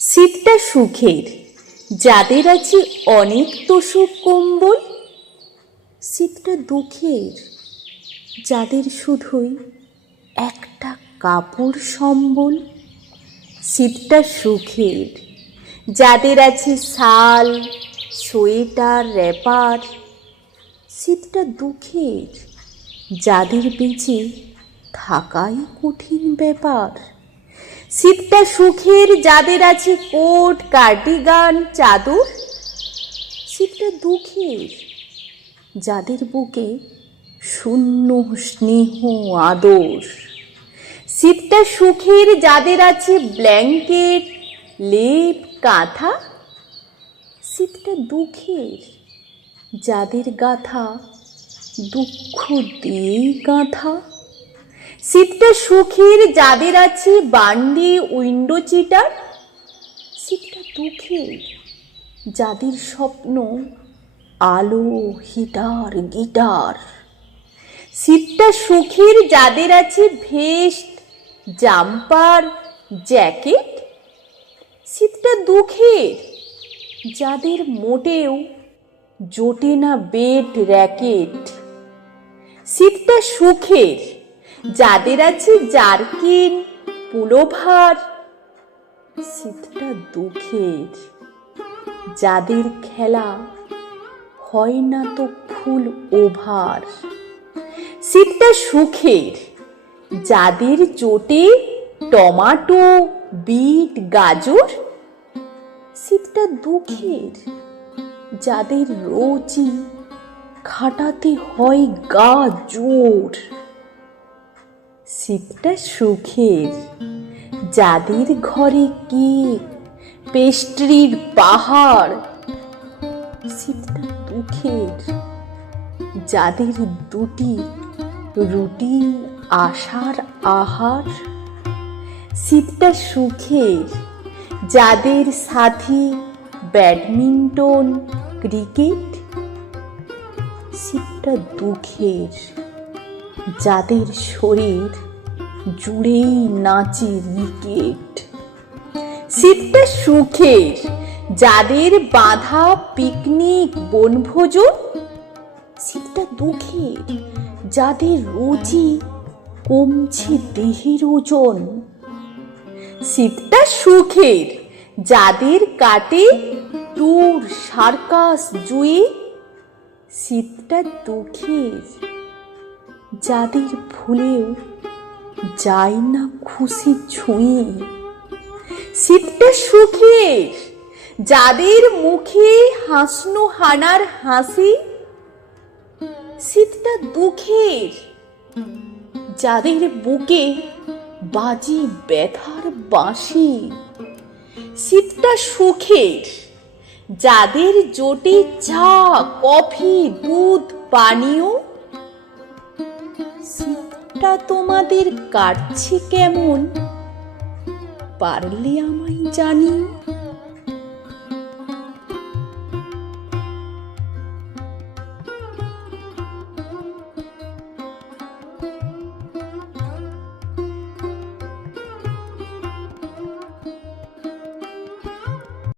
শীতটা সুখের, যাদের আছে অনেক তোষক কম্বল। শীতটা দুঃখের, যাদের শুধুই একটা কাপড় সম্বল। শীতটা সুখের, যাদের আছে শাল, সোয়েটার, র্যাপার। শীতটা দুঃখের, যাদের বেঁচে থাকাই কঠিন ব্যাপার। শীতটা সুখের, যাদের আছে কোট, কার্ডিগান, চাদর। শীতটা দুঃখের, যাদের বুকে শূন্য স্নেহ আদর। শীতটা সুখের, যাদের আছে ব্ল্যাঙ্কেট, লেপ, কাঁথা। শীতটা দুঃখের, যাদের গাথা দুঃখ দিয়েই গাঁথা। শীতটা সুখের, যাদের আছে বান্ডি, উইন্ডো চিটার। শীতটা দুঃখের, যাদের স্বপ্ন আলো, হিটার, গিটার। শীতটা সুখের, যাদের আছে ভেস্ট, জাম্পার, জ্যাকেট। শীতটা দুঃখের, যাদের মোটেও জোটে না বেড, র্যাকেট। শীতটা সুখের, যাদের আছে জার্কিন, পুলোভার। শীতটা দুঃখের, যাদের খেলা হয় না তো ফুল ওভার। শীতটা সুখের, যাদের চোটে টমাটো, বিট, গাজর। শীতটা দুঃখের, যাদের রোজই খাটাতে হয় গা জোর। শীতটা সুখের, যাদের ঘরে কেক, পেস্ট্রির পাহাড়। শীতটা দুঃখের, যাদের দুটি রুটি আশার আহার। শীতটা সুখের, যাদের সাথী ব্যাডমিন্টন, ক্রিকেট। শীতটা দুঃখের, যাদের শরীর জুড়েই নাচে রিকেট। শীতটা সুখের, যাদের বাঁধা পিকনিক, বনভোজন। শীতটা দুঃখের, যাদের রোজই কমছে দেহের ওজন। শীতটা সুখের, যাদের কাটে ট্যুর, সার্কাস, জুয়ে। শীতটা দুঃখের, যাদের ভুলেও যায় না খুশি ছুঁয়ে। শীতটা সুখের, যাদের মুখে হাসনো হানার হাসি। শীতটা দুঃখের, যাদের বুকে বাজে ব্যথার বাঁশি। শীতটা সুখের, যাদের জোটে চা, কফি, দুধ, পানীয়। শীতটা তোমাদের কাটছে কেমন, পারলে আমায় জানিও।